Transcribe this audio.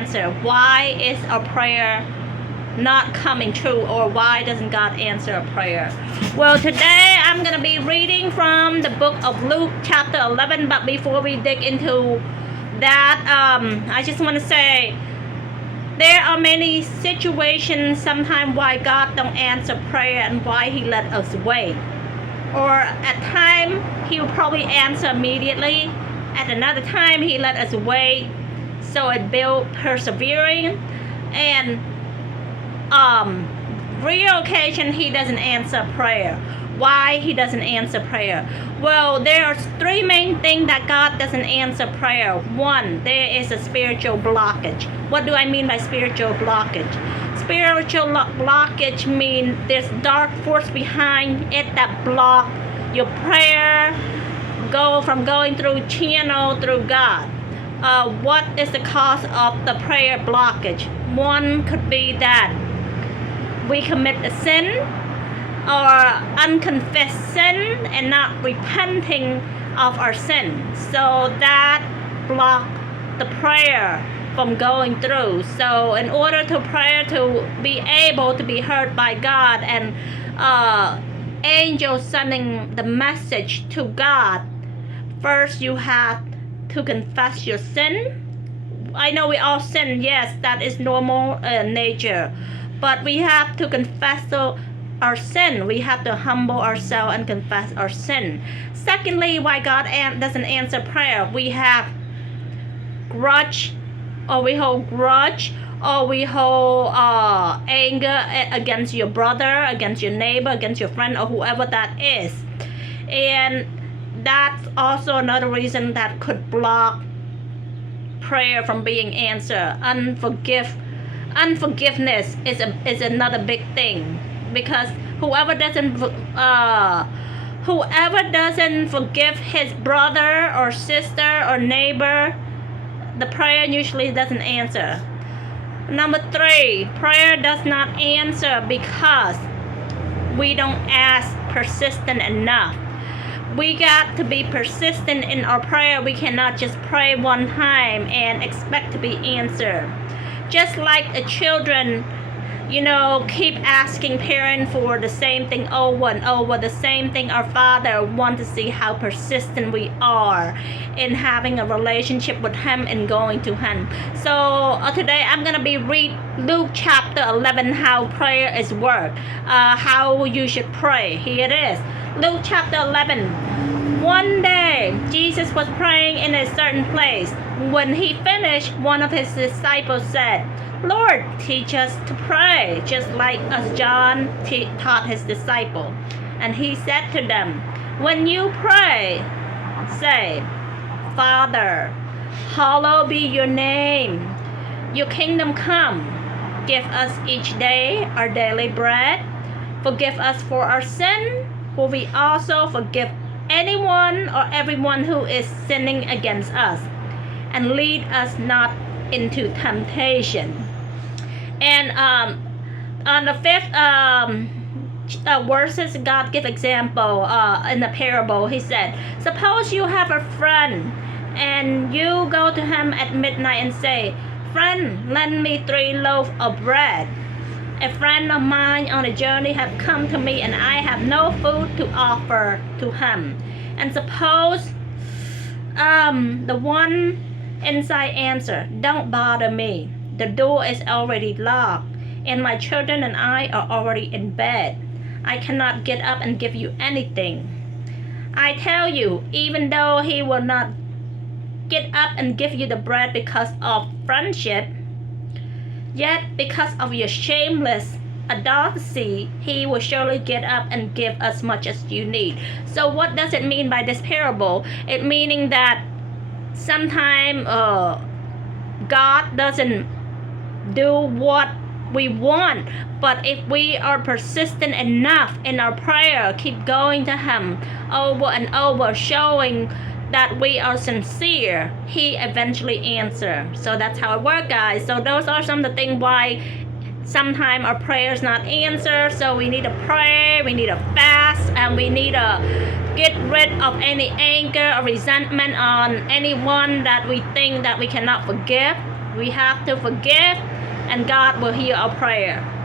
answer? Why is our prayer not coming true, or why doesn't God answer a prayer? Well, today I'm going to be reading from the book of Luke chapter 11, but before we dig into that, I just want to say there are many situations sometimes why God don't answer prayer and why he let us wait. Or at time he will probably answer immediately. At another time he let us wait, so it built persevering. And real occasion he doesn't answer prayer. Why he doesn't answer prayer? Well, there are three main things that God doesn't answer prayer. One, there is a spiritual blockage. What do I mean by spiritual blockage? Spiritual blockage means there's dark force behind it that block your prayer from going through channel through God. What is the cause of the prayer blockage? One could be that we commit a sin or unconfessed sin and not repenting of our sin. So that block the prayer from going through. So in order to prayer to be able to be heard by God and angels sending the message to God, first you have to confess your sin. I know we all sin, yes, that is normal nature. But we have to confess our sin. We have to humble ourselves and confess our sin. Secondly, why God doesn't answer prayer, we have grudge, or we hold grudge, or we hold anger against your brother, against your neighbor, against your friend, or whoever that is. And that's also another reason that could block prayer from being answered. Unforgiveness is another big thing, because whoever doesn't forgive his brother or sister or neighbor, the prayer usually doesn't answer. Number three, prayer does not answer because we don't ask persistent enough. We got to be persistent in our prayer. We cannot just pray one time and expect to be answered. Just like the children, keep asking parents for the same thing over and over, the same thing. Our Father wants to see how persistent we are in having a relationship with him and going to him. So today I'm going to be read Luke chapter 11, how prayer is worked, how you should pray. Here it is. Luke chapter 11. One day, Jesus was praying in a certain place. When he finished, one of his disciples said, "Lord, teach us to pray, just like as John taught his disciple." And he said to them, "When you pray, say, 'Father, hallowed be your name. Your kingdom come. Give us each day our daily bread. Forgive us for our sin, for we also forgive anyone or everyone who is sinning against us. And lead us not into temptation.'" And on the fifth verses, God give example in the parable. He said, "Suppose you have a friend and you go to him at midnight and say, 'Friend, lend me 3 loaves of bread. A friend of mine on a journey have come to me and I have no food to offer to him.' And suppose the one inside answer, 'Don't bother me. The door is already locked and my children and I are already in bed. I cannot get up and give you anything.' I tell you, even though he will not get up and give you the bread because of friendship, yet because of your shameless audacity, he will surely get up and give as much as you need." So what does it mean by this parable? It meaning that sometimes God doesn't do what we want, but if we are persistent enough in our prayer, keep going to him over and over, showing that we are sincere, he eventually answers. So that's how it works, guys. So those are some of the things why sometimes our prayers not answered. So we need to pray, we need to fast, and we need to get rid of any anger or resentment on anyone that we think that we cannot forgive. We have to forgive, and God will hear our prayer.